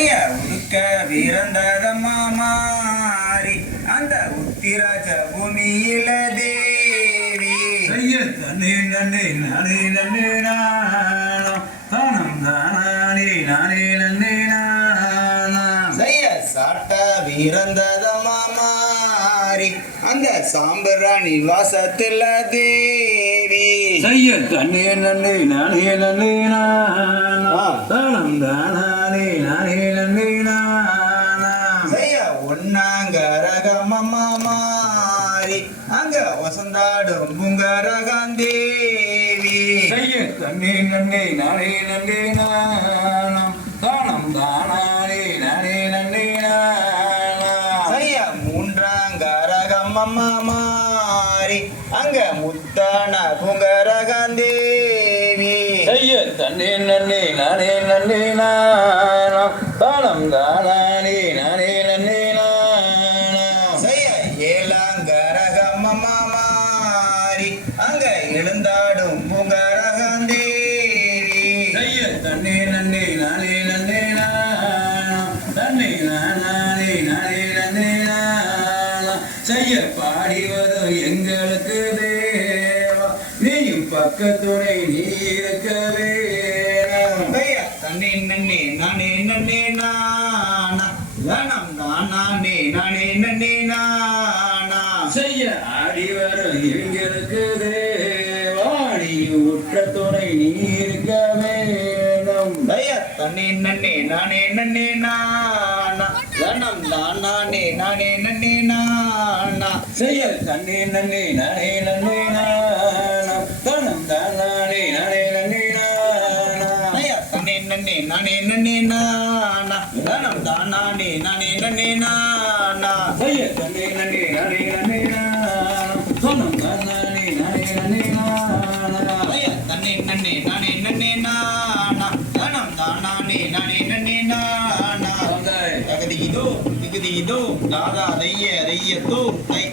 செய்ய உடுக்க வீரந்ததம்மா மாறி அந்த உத்திராஜ பூமியில தேவி செய்ய தன்னே நன்னே நானே நன்னே நானம் தானம் தானானே நானே நன்னே நானம் செய்ய சாட்ட வீரந்ததம்மா மாறி அந்த சாம்பிராணி வாசத்துல தேவி செய்ய தன்னே நன்னே நானே நன்னே நானம் தானம் தானானே நானே நன்னே நானம் செய்ய ஒன்னாங்கரகமம்மா மாறி அங்க வசந்தாடும் புங்கரகம் தேவி செய்ய தன்னே நன்னே நானே நன்னே நானம் தானம் தானானே நானே நன்னே நானம் செய்ய மூன்றாங்கரகமம்மா மாறி அங்க முத்தான புங்கரகம் தேவி செய்ய தன்னே நன்னே நானே நன்னே நானம் தானம் தானானே நானே நன்னே நானம் செய்ய ஏழாங்கரகமம்மா மாறி அங்க எழுந்தாடும் புங்கரகம் தேவி செய்ய தன்னே நன்னே நானே நன்னே நானம் தன்னே நானே நானே நன்னே நானம் செய்ய பாடி வரும் எங்களுக்கு தேவா நீயும் பக்கத்துணை நீ இருக்க வேணும் செய்ய தன்னே நன்னே நானே நன்னே நானா தனம் தானே நானே நன்னே நானா செய்ய ஆடி வரும் எங்களுக்கு தேவா நீயும் உற்ற துணை நீ இருக்க வேணும் செய்ய தன்னே நன்னே நானே நன்னே நானா தனம் தானே நானே நன்னே நானா செய்ய தன்னே நன்னே நானே நன்னே நானம் தனம் தானே நானே நன்னே நானம் செய்ய தன்னே நன்னே நானே நன்னே நானா தனம் தானே நானே நன்னே நானா செய்ய தன்னே நன்னே நானே நன்னே நானம் தனம் தானே நானே நன்னே நானம் செய்ய தன்னே நன்னே நானே நன்னே நானா தனம் தானே நானே நன்னே நானா வந்தாய் தகதிதோ திகதிதோ தாதா தைய தையத்தோ